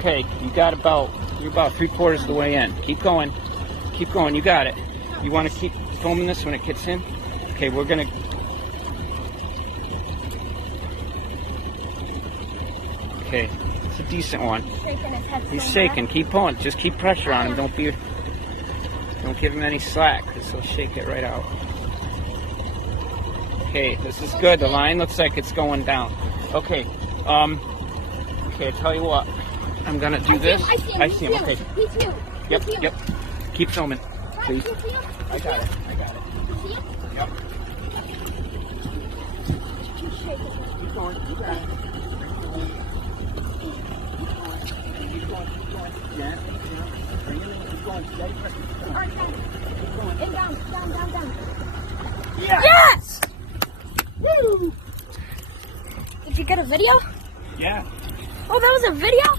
Okay, you're about 3/4 of the way in. Keep going. Keep going. You got it. You want to keep filming this when it gets in? Okay, we're gonna. Okay, it's a decent one. He's shaking. Keep pulling. Just keep pressure on him. Don't give him any slack, because he'll shake it right out. Okay, this is good. The line looks like it's going down. Okay, okay, I tell you what. I'm gonna do this. I see him. Okay. Yep. Keep filming, please. I got it. Yep. Keep going. You got it. Keep going. Yeah. Bring it in. Keep going. Steady pressure. Keep going. And down. Yeah. Yes! Woo! Did you get a video? Yeah. Oh, that was a video?